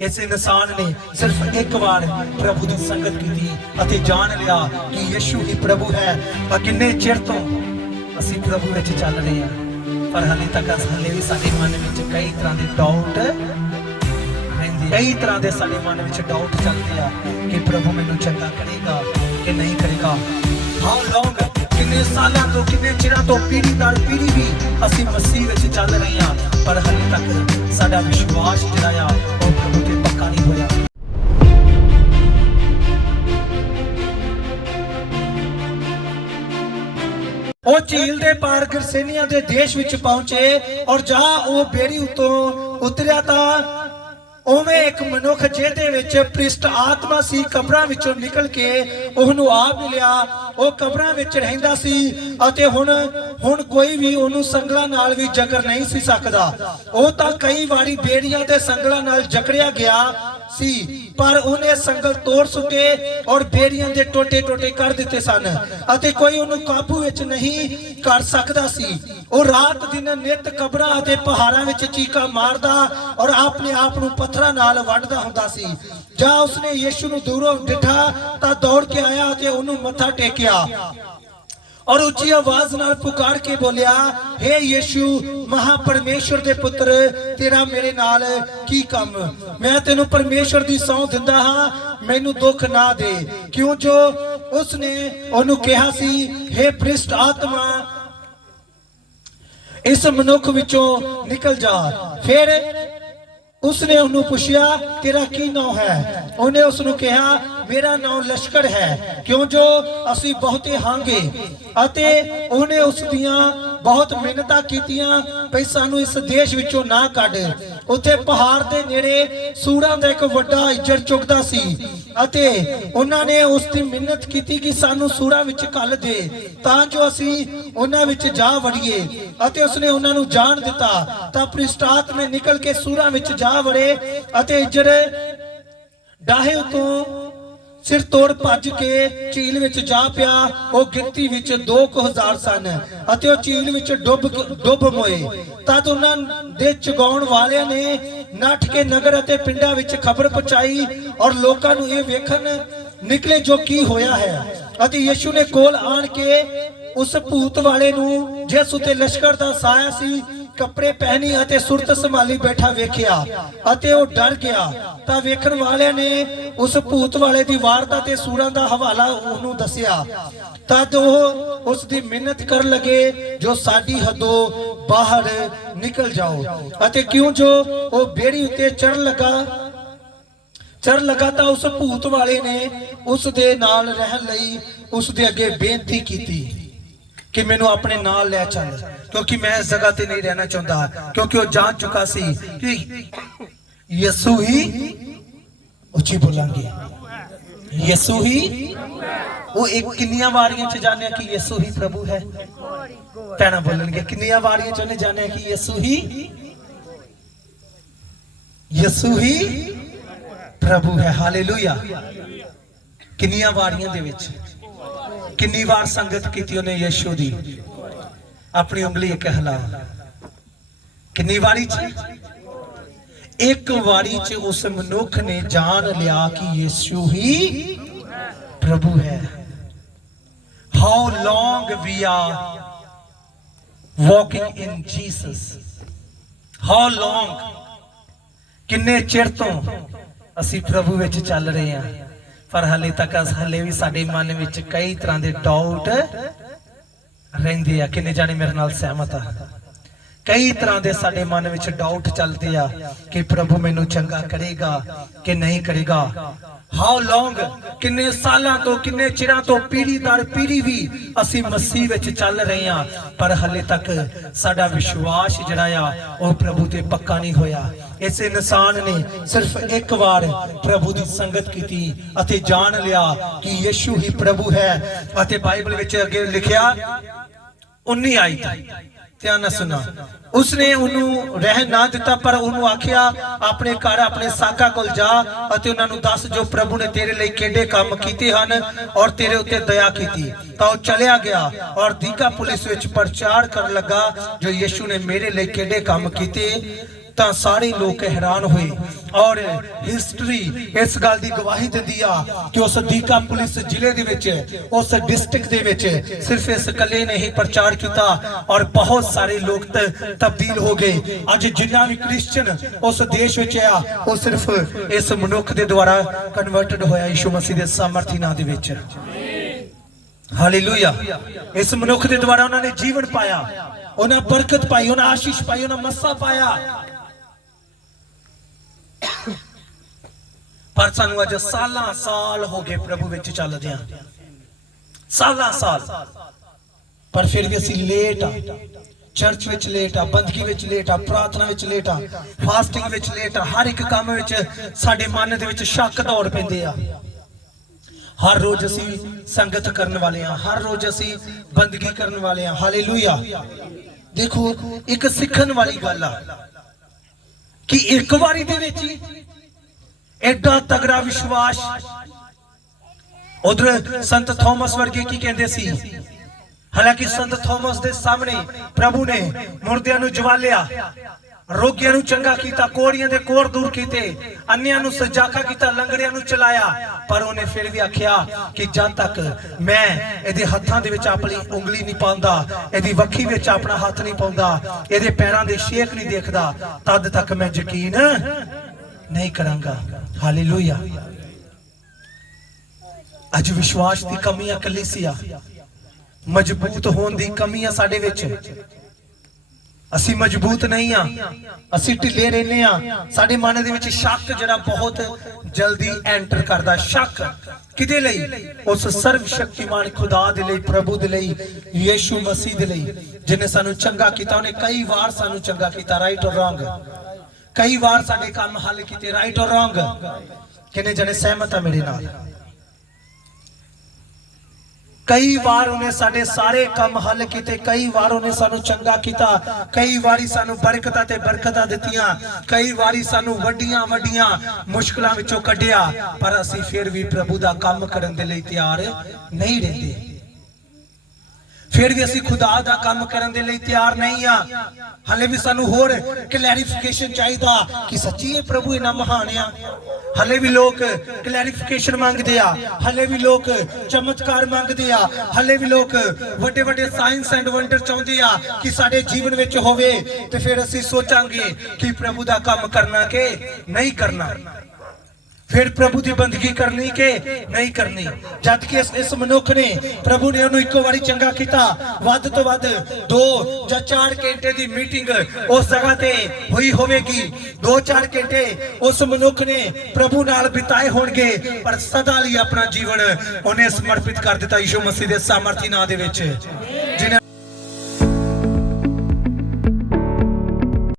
ਇਸ ਇਨਸਾਨ ਨੇ ਸਿਰਫ ਇੱਕ ਵਾਰ ਪ੍ਰਭੂ ਦੀ ਸੰਗਤ ਕੀਤੀ ਅਤੇ ਜਾਣ ਲਿਆ ਕਿ ਯਿਸੂ ਹੀ ਪ੍ਰਭੂ ਹੈ। ਪਰ ਕਿੰਨੇ ਚਿਰ ਤੋਂ ਅਸੀਂ ਪ੍ਰਭੂ ਵਿੱਚ ਚੱਲ ਰਹੇ ਹਾਂ। ਪਰ ਹਾਲੇ ਤੱਕ ਹਾਲੇ ਵੀ ਸਾਡੇ ਮਨ ਵਿੱਚ ਕਈ ਤਰ੍ਹਾਂ ਦੇ ਡਾਊਟ ਰਹਿੰਦੇ ਕਈ ਤਰ੍ਹਾਂ ਦੇ ਸਾਡੇ ਮਨ ਵਿੱਚ ਡਾਊਟ ਚੱਲਦੇ ਆ ਕਿ ਪ੍ਰਭੂ ਮੈਨੂੰ ਚੰਗਾ ਕਰੇਗਾ ਕਿ ਨਹੀਂ ਕਰੇਗਾ। ਹਾਊ ਲੌਂਗ ਕਿੰਨੇ ਸਾਲਾਂ ਤੋਂ, ਕਿੰਨੇ ਚਿਰਾਂ ਤੋਂ ਪੀੜੀ ਦਰ ਪੀੜ੍ਹੀ ਵੀ ਅਸੀਂ ਮਸੀਹ ਵਿੱਚ ਚੱਲ ਰਹੇ ਹਾਂ। ਪਰ ਹਾਲੇ ਤੱਕ ਸਾਡਾ ਵਿਸ਼ਵਾਸ ਜਿਹੜਾ ਆ ਉਹ ਝੀਲ ਦੇ ਪਾਰ ਗਰਸੇਨੀਆਂ ਦੇ ਦੇਸ਼ ਵਿੱਚ ਪਹੁੰਚੇ ਔਰ ਜਾ ਉਹ ਬੇੜੀ ਉਤੋਂ ਉਤਰਿਆ ਤਾਂ ਉਵੇਂ ਇੱਕ ਮਨੁੱਖ ਜਿਹਦੇ ਵਿੱਚ ਪ੍ਰਿਸ਼ਟ ਆਤਮਾ ਸੀ, ਕਬਰਾਂ ਵਿੱਚੋਂ ਨਿਕਲ ਕੇ ਉਹਨੂੰ ਆ ਮਿਲਿਆ। ਉਹ ਕਬਰਾਂ ਵਿੱਚ ਰਹਿੰਦਾ ਸੀ ਅਤੇ ਹੁਣ ਹੁਣ ਕੋਈ ਵੀ ਉਹਨੂੰ ਸੰਗਲਾਂ ਨਾਲ ਵੀ ਜਕੜ ਨਹੀਂ ਸੀ ਸਕਦਾ। ਉਹ ਤਾਂ ਕਈ ਵਾਰੀ ਬੇੜੀਆਂ ਦੇ ਸੰਗਲਾਂ ਨਾਲ ਜਕੜਿਆ ਗਿਆ ਸੀ। ਪਰ ਉਹਨੇ ਸੰਗਲ ਤੋੜ ਸੁੱਟੇ ਔਰ ਬੇੜੀਆਂ ਦੇ ਟੋਟੇ ਟੋਟੇ ਕਰ ਦਿੱਤੇ ਸਨ ਅਤੇ ਕੋਈ ਉਹਨੂੰ ਕਾਬੂ ਵਿੱਚ ਨਹੀਂ ਕਰ ਸਕਦਾ ਸੀ। ਉਹ ਰਾਤ ਦਿਨ ਨਿਤ ਕਬਰਾਂ ਅਤੇ ਪਹਾੜਾਂ ਵਿੱਚ ਚੀਕਾ ਮਾਰਦਾ ਔਰ ਆਪਣੇ ਆਪ ਨੂੰ ਪੱਥਰਾਂ ਨਾਲ ਵੱਢਦਾ ਹੁੰਦਾ ਸੀ। ਜਾਂ ਉਸਨੇ ਯੀਸ਼ੂ ਨੂੰ ਦੂਰੋਂ ਡਿਠਾ ਤਾਂ ਦੌੜ ਕੇ ਆਇਆ ਅਤੇ ਉਹਨੂੰ ਮੱਥਾ ਟੇਕਿਆ। ਔਰ ਉੱਚੀ ਆਵਾਜ਼ ਨਾਲ ਪੁਕਾਰ ਕੇ ਬੋਲਿਆ हे ਯੀਸ਼ੂ, ਮਹਾ ਪਰਮੇਸ਼ਰ ਦੇ ਪੁੱਤਰ, ਤੇਰਾ ਮੇਰੇ ਨਾਲ ਕੀ ਕੰਮ? ਮੈਂ ਤੈਨੂੰ ਪਰਮੇਸ਼ਰ ਦੀ ਸੌਂ ਦਿੰਦਾ ਹਾਂ, ਮੈਨੂੰ ਦੁੱਖ ਨਾ ਦੇ। ਕਿਉਂ ਜੋ ਉਸਨੇ ਉਹਨੂੰ ਕਿਹਾ ਸੀ हे ਭ੍ਰਿਸ਼ਟ ਆਤਮਾ, ਇਸ ਮਨੁੱਖ ਵਿੱਚੋਂ ਨਿਕਲ ਜਾ। ਫਿਰ ਉਸਨੇ ਉਹਨੂੰ ਪੁੱਛਿਆ, ਤੇਰਾ ਕੀ ਨਾਮ ਹੈ? ਉਹਨੇ ਉਸ ਨੂੰ ਕਿਹਾ, ਮੇਰਾ ਨਾਮ ਲਸ਼ਕਰ ਹੈ, ਕਿਉਂ ਜੋ ਅਸੀਂ ਬਹੁਤੇ ਹਾਂਗੇ? ਅਤੇ ਉਹਨੇ ਉਸ ਦੀਆਂ ਬਹੁਤ ਮਿਹਨਤਾਂ ਕੀਤੀਆਂ, ਭਈ ਸਾਨੂੰ ਇਸ ਦੇਸ਼ ਵਿੱਚੋਂ ਨਾ ਕੱਢ ਉੱਥੇ ਪਹਾੜ ਦੇ ਨੇੜੇ ਸੂਰਾਂ ਦਾ ਇੱਕ ਵੱਡਾ ਇੱਜੜ ਚੁਗਦਾ ਸੀ ਅਤੇ ਉਹਨਾਂ ਨੇ ਉਸ ਦੀ ਮਿਹਨਤ ਕੀਤੀ ਕਿ ਸਾਨੂੰ ਸੂਰਾਂ ਵਿੱਚ ਕੱਲ ਦੇ, ਤਾਂ ਜੋ ਅਸੀਂ ਉਹਨਾਂ ਵਿੱਚ ਜਾ ਵੜੀਏ। ਅਤੇ ਉਸਨੇ ਉਹਨਾਂ ਨੂੰ ਜਾਣ ਦਿੱਤਾ। ਤਾਂ ਪ੍ਰਿਸ਼ਟਾਤ ਨੇ ਨਿਕਲ ਕੇ ਸੂਰਾਂ ਵਿੱਚ ਜਾ ਵੜੇ ਅਤੇ ਇੱਜੜ ਡਾਹੇ ਤੋਂ ਸਿਰ ਤੋੜ ਭੱਜ ਕੇ ਝੀਲ ਵਿੱਚ ਜਾ ਪਿਆ। ਉਹ ਗਿਣਤੀ ਵਿੱਚ 2000 ਸਨ ਅਤੇ ਉਹ ਝੀਲ ਵਿੱਚ ਡੁੱਬ ਡੁੱਬ ਮੋਏ। ਤਦ ਉਹਨਾਂ ਦੇ ਚਗਾਉਣ ਵਾਲਿਆਂ ਨੇ ਨੱਠ ਕੇ ਨਗਰ ਅਤੇ ਪਿੰਡਾਂ ਵਿੱਚ ਖਬਰ ਪਹੁੰਚਾਈ ਔਰ ਲੋਕਾਂ ਨੂੰ ਇਹ ਵੇਖਣ ਨਿਕਲੇ ਜੋ ਕੀ ਹੋਇਆ ਹੈ। ਅਤੇ ਯਿਸੂ ਨੇ ਕੋਲ ਆਣ ਕੇ ਉਸ ਭੂਤ ਵਾਲੇ ਨੂੰ, ਜਿਸ ਉਤੇ ਲਸ਼ਕਰ ਦਾ ਸਾਇਆ ਸੀ ਕੱਪੜੇ ਪਹਿਨੀ ਅਤੇ ਸੁਰਤ ਸੰਭਾਲੀ ਬੈਠਾ ਵੇਖਿਆ ਅਤੇ ਉਹ ਡਰ ਗਿਆ। ਤਾਂ ਵੇਖਣ ਵਾਲਿਆਂ ਨੇ ਉਸ ਭੂਤ ਵਾਲੇ ਦੀ ਵਾਰਤਾ ਤੇ ਸੂਰਾਂ ਦਾ ਹਵਾਲਾ ਉਹਨੂੰ ਦੱਸਿਆ। ਤਦ ਉਹ ਉਸ ਦੀ ਮਿਹਨਤ ਕਰਨ ਲੱਗੇ, ਜੋ ਸਾਡੀ ਹੱਦੋਂ ਬਾਹਰ ਨਿਕਲ ਜਾਓ। ਅਤੇ ਕਿਉਂ ਜੋ ਉਹ ਬੇੜੀ ਉੱਤੇ ਚੜ੍ਹਨ ਲੱਗਾ ਚੜ ਲਗਾ ਤਾਂ ਉਸ ਭੂਤ ਵਾਲੇ ਨੇ ਉਸ ਦੇ ਨਾਲ ਰਹਿਣ ਲਈ ਉਸ ਦੇ ਅੱਗੇ ਬੇਨਤੀ ਕੀਤੀ। ਕਿ ਮੈਨੂੰ ਆਪਣੇ ਨਾਲ ਲੈ ਚੱਲ, ਕਿਉਂਕਿ ਮੈਂ ਇਸ ਜਗ੍ਹਾ ਤੇ ਨਹੀਂ ਰਹਿਣਾ ਚਾਹੁੰਦਾ, ਕਿਉਂਕਿ ਉਹ ਜਾਣ ਚੁੱਕਾ ਸੀ ਕਿ ਯਿਸੂ ਹੀ ਉੱਚੀ ਬੋਲਾਂਗੇ। ਯਿਸੂ ਹੀ, ਉਹ ਇੱਕ ਕਿੰਨੀਆਂ ਵਾਰੀਆਂ ਚ ਜਾਣਿਆ ਕਿ ਯਿਸੂ ਹੀ ਪ੍ਰਭੂ ਹੈ? ਪੈਣਾ ਬੋਲਣਗੇ, ਕਿੰਨੀਆਂ ਵਾਰੀਆਂ ਚ ਉਹਨੇ ਜਾਣਿਆ ਕਿ ਯਿਸੂ ਹੀ ਯਿਸੂ ਹੀ ਪ੍ਰਭੂ ਹੈ? ਹਾਲੇਲੂਇਆ। ਕਿੰਨੀਆਂ ਵਾਰੀਆਂ ਦੇ ਵਿੱਚ। ਕਿੰਨੀ ਵਾਰ ਸੰਗਤ ਕੀਤੀ ਉਹਨੇ ਯਸ਼ੂ ਦੀ? ਆਪਣੀ ਉਂਗਲੀ ਇੱਕ ਹਿਲਾ। ਕਿੰਨੀ ਵਾਰੀ ਚ? ਇੱਕ ਵਾਰੀ ਚ ਉਸ ਮਨੁੱਖ ਨੇ ਜਾਣ ਲਿਆ ਕਿ ਯਿਸੂ ਹੀ ਪ੍ਰਭੂ ਹੈ। How long we are walking in Jesus how long ਕਿੰਨੇ ਚਿਰ ਤੋਂ ਅਸੀਂ ਪ੍ਰਭੂ ਵਿੱਚ ਚੱਲ ਰਹੇ ਹਾਂ? ਪਰ ਹਾਲੇ ਤੱਕ ਹਲੇ ਵੀ ਸਾਡੇ ਮਨ ਵਿੱਚ ਕਈ ਤਰ੍ਹਾਂ ਦੇ ਡਾਊਟ ਰਹਿੰਦੇ ਆ। ਕਿੰਨੇ ਜਾਣੇ ਮੇਰੇ ਨਾਲ ਸਹਿਮਤ ਆ? ਕਈ ਤਰ੍ਹਾਂ ਦੇ ਸਾਡੇ ਮਨ ਵਿੱਚ ਡਾਊਟ ਚੱਲਦੇ ਆ ਕਿ ਪ੍ਰਭੂ ਮੈਨੂੰ ਚੰਗਾ ਕਰੇਗਾ ਕਿ ਨਹੀਂ ਕਰੇਗਾ। ਹਾਊ ਲੌਂਗ ਕਿੰਨੇ ਸਾਲਾਂ ਤੋਂ, ਕਿੰਨੇ ਚਿਰਾਂ ਤੋਂ ਪੀੜ੍ਹੀ ਦਰ ਪੀੜ੍ਹੀ ਵੀ ਅਸੀਂ ਮਸੀਹ ਵਿੱਚ ਚੱਲ ਰਹੇ ਹਾਂ ਪਰ ਹਲੇ ਤੱਕ ਸਾਡਾ ਵਿਸ਼ਵਾਸ ਜਿਹੜਾ ਆ, ਉਹ ਪ੍ਰਭੂ ਤੇ ਪੱਕਾ ਨਹੀਂ ਹੋਇਆ। ਇਸ ਇਨਸਾਨ ਨੇ ਸਿਰਫ ਇੱਕ ਵਾਰ ਪ੍ਰਭੂ ਦੀ ਸੰਗਤ ਕੀਤੀ ਅਤੇ ਜਾਣ ਲਿਆ ਕਿ ਯਿਸੂ ਹੀ ਪ੍ਰਭੂ ਹੈ ਅਤੇ ਬਾਈਬਲ ਵਿੱਚ ਅੱਗੇ ਲਿਖਿਆ 19 ਆਇਤ ਧਿਆਨ ਨਾਲ ਸੁਣਾ। ਉਸਨੇ ਉਹਨੂੰ ਰਹਿ ਨਾ ਦਿੱਤਾ, ਪਰ ਉਹਨੂੰ ਆਖਿਆ, ਆਪਣੇ ਘਰ, ਆਪਣੇ ਸਾਕਾ ਕੋਲ ਜਾ ਅਤੇ ਉਹਨਾਂ ਨੂੰ ਦੱਸ ਜੋ ਪ੍ਰਭੂ ਨੇ ਤੇਰੇ ਲਈ ਕਿਹੜੇ ਕੰਮ ਕੀਤੇ ਹਨ ਔਰ ਤੇਰੇ ਉੱਤੇ ਦਇਆ ਕੀਤੀ। ਤਾਂ ਉਹ ਚਲਿਆ ਗਿਆ ਔਰ ਦੀਕਾ ਪੁਲਿਸ ਵਿੱਚ ਪ੍ਰਚਾਰ ਕਰਨ ਲੱਗਾ, ਜੋ ਯਿਸੂ ਨੇ ਮੇਰੇ ਲਈ ਕਿਹੜੇ ਕੰਮ ਕੀਤੇ? ਤਾਂ ਸਾਰੇ ਲੋਕ ਹੈਰਾਨ ਹੋਏ ਔਰ ਹਿਸਟਰੀ ਇਸ ਗੱਲ ਦੀ ਗਵਾਹੀ ਦਿੰਦੀ ਆ ਕਿ ਉਸ ਦੀਕਾ ਪੁਲਿਸ ਜ਼ਿਲ੍ਹੇ ਦੇ ਵਿੱਚ, ਉਸ ਡਿਸਟ੍ਰਿਕਟ ਦੇ ਵਿੱਚ ਸਿਰਫ ਇਸ ਇਕੱਲੇ ਨੇ ਹੀ ਪ੍ਰਚਾਰ ਕੀਤਾ ਔਰ ਬਹੁਤ ਸਾਰੇ ਲੋਕ ਤਬਦੀਲ ਹੋ ਗਏ। ਅੱਜ ਜਿੰਨਾ ਵੀ ਕ੍ਰਿਸਚੀਅਨ ਉਸ ਦੇਸ਼ ਵਿੱਚ ਆ, ਉਹ ਸਿਰਫ ਇਸ ਮਨੁੱਖ ਦੇ ਦੁਆਰਾ ਕਨਵਰਟਡ ਹੋਇਆ ਯਿਸੂ ਮਸੀਹ ਦੇ ਸਮਰਥੀ ਨਾਂ ਦੇ ਵਿੱਚ। ਹਾਲੇਲੂਇਆ ਇਸ ਮਨੁੱਖ ਦੇ ਦੁਆਰਾ ਉਹਨਾਂ ਨੇ ਜੀਵਨ ਪਾਇਆ, ਉਹਨਾਂ ਬਰਕਤ ਪਾਈ, ਉਹਨਾਂ ਆਸ਼ੀਸ਼ ਪਾਈ, ਉਹਨਾਂ ਮੱਸਾ ਪਾਇਆ। ਪਰ ਸਾਨੂੰ ਅੱਜ ਸਾਲਾਂ ਸਾਲ ਹੋ ਗਏ ਪ੍ਰਭੂ ਵਿੱਚ ਚੱਲਦਿਆਂ। ਸਾਲਾਂ ਸਾਲ। ਪਰ ਫਿਰ ਵੀ ਅਸੀਂ ਲੇਟ ਆ। ਚਰਚ ਵਿੱਚ ਲੇਟ ਆ, ਬੰਦਗੀ ਵਿੱਚ ਲੇਟ ਆ, ਪ੍ਰਾਰਥਨਾ ਵਿੱਚ ਲੇਟ ਆ ਫਾਸਟਿੰਗ ਵਿੱਚ ਲੇਟ ਆ, ਹਰ ਇੱਕ ਕੰਮ ਵਿੱਚ ਸਾਡੇ ਮਨ ਦੇ ਵਿੱਚ ਸ਼ੱਕ ਦੌੜ ਪੈਂਦੇ ਆ। ਹਰ ਰੋਜ਼ ਅਸੀਂ ਸੰਗਤ ਕਰਨ ਵਾਲੇ ਆ, ਹਰ ਰੋਜ਼ ਅਸੀਂ ਬੰਦਗੀ ਕਰਨ ਵਾਲੇ ਆ। ਹਾਲੇਲੂਇਆ ਦੇਖੋ, ਇੱਕ ਸਿੱਖਣ ਵਾਲੀ ਗੱਲ ਆ ਕਿ ਇੱਕ ਵਾਰੀ ਦੇ ਵਿੱਚ ਹੀ ਐਡਾ ਤਗੜਾ ਵਿਸ਼ਵਾਸ। ਉਧਰ ਸੰਤ ਥੋਮਸ ਵਰਗੇ ਕੀ ਕਹਿੰਦੇ ਸੀ? ਹਾਲਾਂਕਿ ਸੰਤ ਥੋਮਸ ਦੇ ਸਾਹਮਣੇ ਪ੍ਰਭੂ ਨੇ ਮੁਰਦਿਆਂ ਨੂੰ ਜਵਾਲਿਆ, ਰੋਗੀਆਂ ਨੂੰ ਚੰਗਾ ਕੀਤਾ, ਕੋੜੀਆਂ ਦੇ ਕੋੜ ਦੂਰ ਕੀਤੇ, ਅੰਨਿਆਂ ਨੂੰ ਸਜਾਖਾ ਕੀਤਾ, ਲੰਗੜਿਆਂ ਨੂੰ ਚਲਾਇਆ। ਪਰ ਉਹਨੇ ਫਿਰ ਵੀ ਆਖਿਆ ਕਿ ਜਦ ਤੱਕ ਮੈਂ ਇਹਦੇ ਹੱਥਾਂ ਦੇ ਵਿੱਚ ਆਪਣੀ ਉਂਗਲੀ ਨਹੀਂ ਪਾਉਂਦਾ, ਇਹਦੀ ਵੱਖੀ ਵਿੱਚ ਆਪਣਾ ਹੱਥ ਨਹੀਂ ਪਾਉਂਦਾ, ਇਹਦੇ ਪੈਰਾਂ ਦੇ ਸ਼ੇਕ ਨਹੀਂ ਦੇਖਦਾ, ਤਦ ਤੱਕ ਮੈਂ ਯਕੀਨ ਨਹੀਂ ਕਰਾਂਗਾ। ਹਾਲੇਲੂਇਆ ਅੱਜ ਵਿਸ਼ਵਾਸ ਦੀ ਕਮੀ ਆ। ਕਲੀਸਿਆ ਮਜ਼ਬੂਤ ਹੋਣ ਦੀ ਕਮੀ ਆ ਸਾਡੇ ਵਿੱਚ। ਅਸੀਂ ਮਜ਼ਬੂਤ ਨਹੀਂ ਆ। ਅਸੀਂ ਢਿੱਲੇ ਰਹਿੰਦੇ ਆ। ਸਾਡੇ ਮਨ ਦੇ ਵਿੱਚ ਸ਼ੱਕ ਜਿਹੜਾ ਬਹੁਤ ਜਲਦੀ ਐਂਟਰ ਕਰਦਾ। ਸ਼ੱਕ ਕਿਹਦੇ ਲਈ? ਉਸ ਸਰਵ ਸ਼ਕਤੀਮਾਨ ਖੁਦਾ ਦੇ ਲਈ, ਪ੍ਰਭੂ ਦੇ ਲਈ, ਯੀਸ਼ੂ ਮਸੀਹ ਦੇ ਲਈ। ਜਿਨੇ ਸਾਨੂੰ ਚੰਗਾ ਕੀਤਾ, ਉਹਨੇ ਕਈ ਵਾਰ ਸਾਨੂੰ ਚੰਗਾ ਕੀਤਾ। ਰਾਈਟ ਔਰ ਰੋਂਗ ਕਈ ਵਾਰ ਸਾਡੇ ਕੰਮ ਹੱਲ ਕੀਤੇ ਰਾਈਟ ਔਰ ਰੋਂਗ ਕਿੰਨੇ ਜਣੇ ਸਹਿਮਤ ਆ ਮੇਰੇ ਨਾਲ? ਕਈ ਵਾਰ ਉਹਨੇ ਸਾਡੇ ਸਾਰੇ ਕੰਮ ਹੱਲ ਕੀਤੇ, ਕਈ ਵਾਰ ਉਹਨੇ ਸਾਨੂੰ ਚੰਗਾ ਕੀਤਾ, ਕਈ ਵਾਰੀ ਸਾਨੂੰ ਬਰਕਤਾਂ ਤੇ ਬਰਕਤਾਂ ਦਿੱਤੀਆਂ, ਕਈ ਵਾਰੀ ਸਾਨੂੰ ਵੱਡੀਆਂ ਵੱਡੀਆਂ ਮੁਸ਼ਕਲਾਂ ਵਿੱਚੋਂ ਕੱਢਿਆ, ਪਰ ਅਸੀਂ ਫਿਰ ਵੀ ਪ੍ਰਭੂ ਦਾ ਕੰਮ ਕਰਨ ਦੇ ਲਈ ਤਿਆਰ ਨਹੀਂ ਰਹਿੰਦੇ। ਫਿਰ ਵੀ ਅਸੀਂ ਖੁਦਾ ਦਾ ਕੰਮ ਕਰਨ ਦੇ ਲਈ ਤਿਆਰ ਨਹੀਂ ਆ। ਹਲੇ ਵੀ ਸਾਨੂੰ ਹੋਰ ਕਲੈਰੀਫਿਕੇਸ਼ਨ ਚਾਹੀਦਾ ਕਿ ਸੱਚੀ ਇਹ ਪ੍ਰਭੂ ਇਹਨਾਂ ਮਹਾਨ ਆ। ਹਲੇ ਵੀ ਲੋਕ ਕਲੈਰੀਫਿਕੇਸ਼ਨ ਮੰਗਦੇ ਆ। ਹਲੇ ਵੀ ਲੋਕ ਚਮਤਕਾਰ ਮੰਗਦੇ ਆ। ਹਲੇ ਵੀ ਲੋਕ ਵੱਡੇ ਵੱਡੇ ਸਾਇੰਸ ਐਂਡ ਵੰਡਰ ਚਾਹੁੰਦੇ ਆ ਕਿ ਸਾਡੇ ਜੀਵਨ ਵਿੱਚ ਹੋਵੇ ਤੇ ਫਿਰ ਅਸੀਂ ਸੋਚਾਂਗੇ ਕਿ ਪ੍ਰਭੂ ਦਾ ਕੰਮ ਕਰਨਾ ਕਿ ਨਹੀਂ ਕਰਨਾ। ਫਿਰ ਪ੍ਰਭੂ ਦੀ ਬੰਦਗੀ ਕਰਨੀ ਕਿ ਨਹੀਂ ਕਰਨੀ? ਜਦ ਕਿ ਇਸ ਇਸ ਮਨੁੱਖ ਨੇ ਪ੍ਰਭੂ ਨੇ ਉਹਨੂੰ ਇੱਕੋ ਵਾਰੀ ਚੰਗਾ ਕੀਤਾ। ਵੱਧ ਤੋਂ ਵੱਧ 2 ਜਾਂ 4 ਘੰਟੇ ਦੀ ਮੀਟਿੰਗ ਉਸ ਜਗ੍ਹਾ ਤੇ ਹੋਈ ਹੋਵੇਗੀ। 2-4 ਘੰਟੇ ਉਸ ਮਨੁੱਖ ਨੇ ਪ੍ਰਭੂ ਨਾਲ ਬਿਤਾਏ ਹੋਣਗੇ, ਪਰ ਸਦਾ ਲਈ ਆਪਣਾ ਜੀਵਨ ਉਹਨੇ ਸਮਰਪਿਤ ਕਰ ਦਿੱਤਾ ਯਿਸੂ ਮਸੀਹ ਦੇ ਸਾਮਰਥੀ ਨਾਂ ਦੇ ਵਿੱਚ।